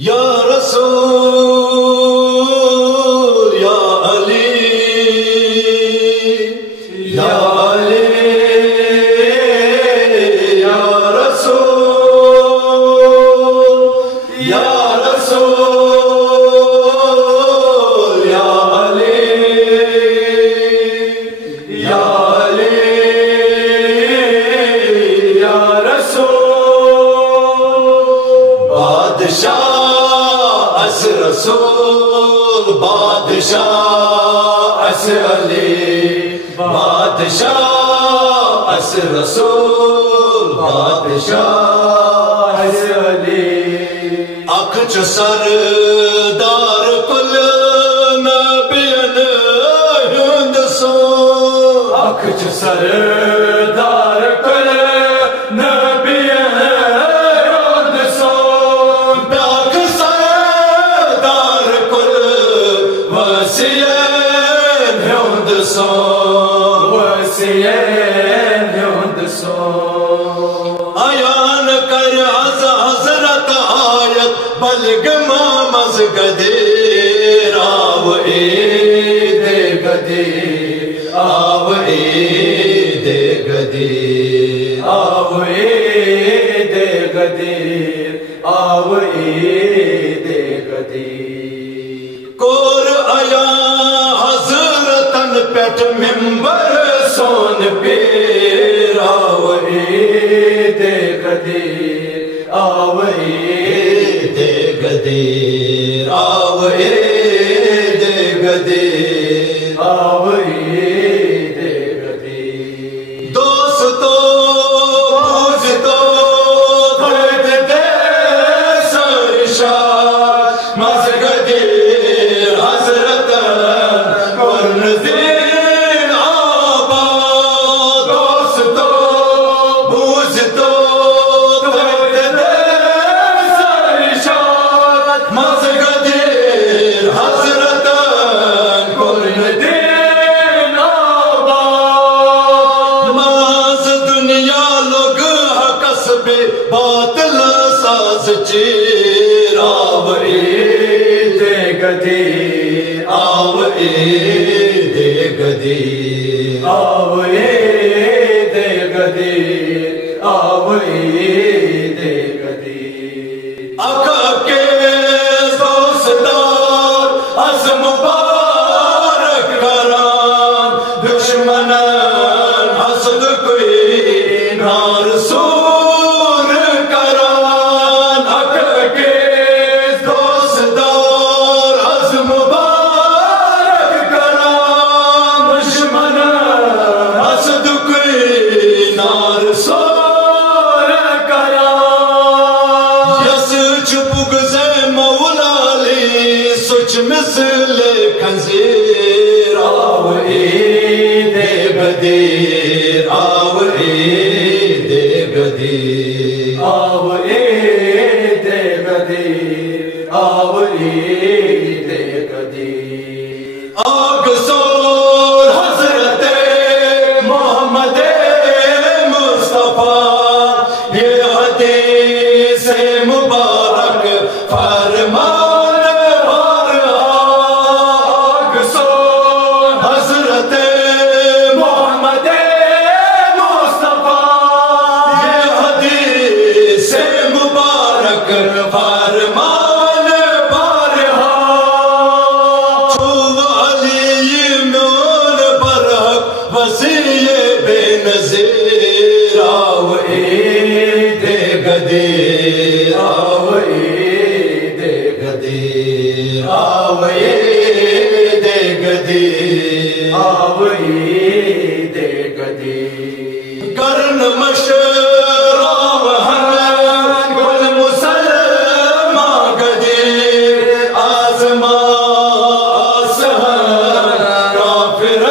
یا رسول یا علی یا علی یا رسول یا رسول یا علی یا علی یا رسول بادشاہ اس رسول بادشاہ اس علی بادشاہ اس رسول بادشاہ اس علی اکھ سردار کل نبیان ہند سو اکھ سردار کل نبیان ہند سو بیاکھ سردار کل وسیعین ہند سو وسیعین ہند سو آیان کر حضرت آیت بلگ مامز گدیر آو عید گدیر آو عید گدیر آو عید گدیر آو عید گدیر کور آیا حضرتن پیٹ ممبر سون پیر آو عید گدیر آو عید گدیر آو عید گدیر آو عید گدیر دوستو بوجھتو درد دے سرشار مز گدیر حضرت قرن دین آباد دوستو بوجھتو درد دے سرشار مز گدیر حضرت قرن دین آباد ماز دنیا لوگ کسب باطل ساز چیر آو عید گدیر آو عید گدیر آو عید گدیر آو عید گدیر آقا کے دوستدار از مبارک کران دشمنان حسد کوئی نار سور کران آقا کے دوستدار از مبارک کران دشمنان حسد کوئی نار سور کران یس چپ گزے مولا لی سچ مثل خنزیر آو عید گدیر آو عید گدیر آو عید گدیر آو عید گدیر آگ سور حضرت محمد مصطفیٰ یہ حدیث مبارک فرمان بار آگ سور حضرت محمد مصطفیٰ یہ حدیث مبارک فرمان بار چھو علی میون برحق وسیع بے نظیر آو عید گدیر آو عید گدیر آو عید گدیر آو عید گدیر کرن مشراب ہمیں گل مسلمہ گدیر آزما آسہن کافر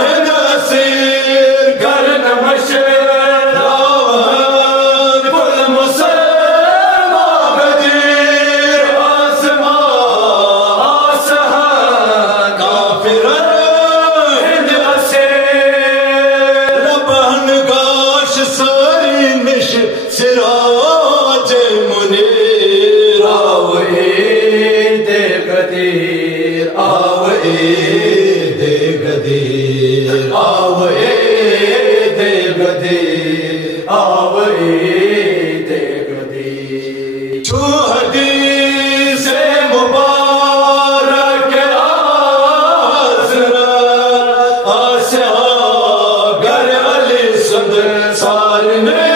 ہند اسیر کرن مشراب گل مسلمہ گدیر آزما آسہن کافر ہند اسیر ربہن گاش سا چھو حدیث مبارک آسیا گر علی سند سارنے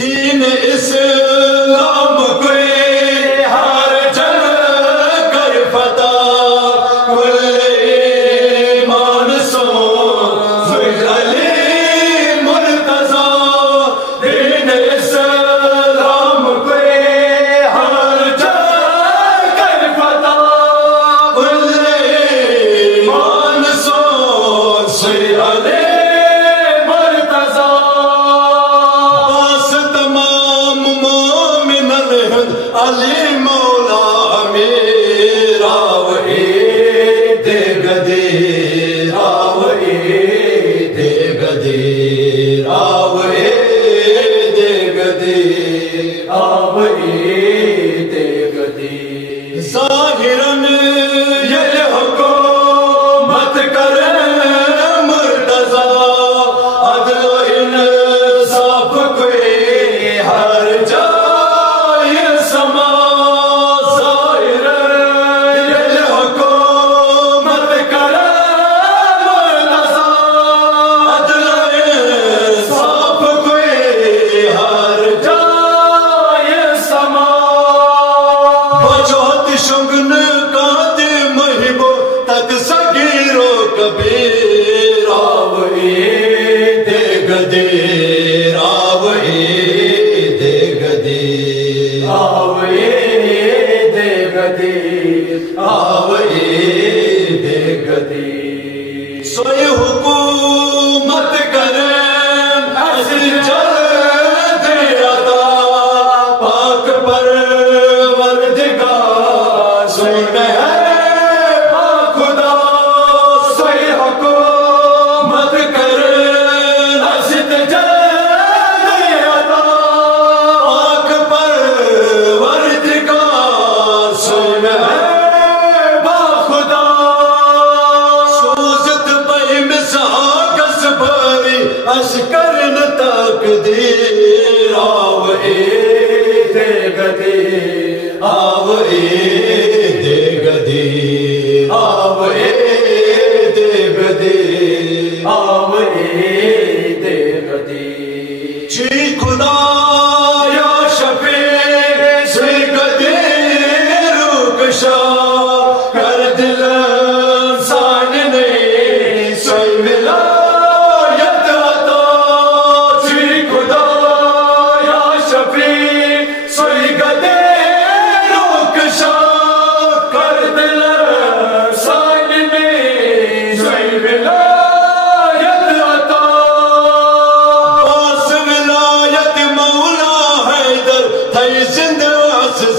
دین اسلام کوئی ہر جن کر فتح کل ایمان سو علی مرتضی دین اسلام کوئی ہر جن کر فتح کل ایمان سو علی علی مولا امیر آوئے دے گدیر آوئے دے گدیر آوئے دے گدیر آوئے دے گدیر ظاہراً یہ حکومت کرے مرتضی عدل و انصاف کوئی ہر جا کبیر آوئے دے گدیر آوئے دے گدیر آوئے دے گدیر آوئے دے گدیر سوئی حکومت کریں اصل جلد عطا پاک پروردگار سوئی میں اشکرن تقدیر آوئے دے گدیر آوئے دے گدیر آوئے دے گدیر آوئے دے گدیر چی خدا یا شفیع سی گدیر روکشا کر دل انسان نے سوئی ملا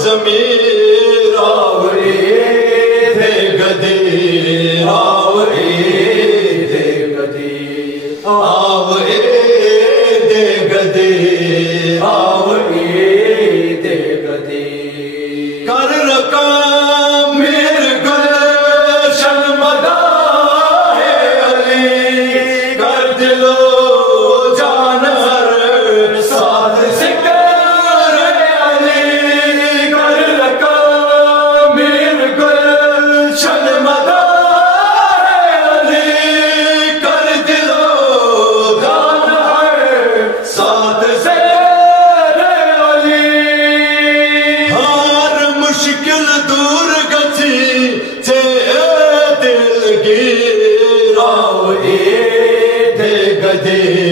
ضمیر آوئے دے گدیر آوئے دے گدیر آوئے دے گدیر آوئے دے گدیر کر رقم میر گلشن مداح علی کر دلو جان ہر ساتھ ذکر دے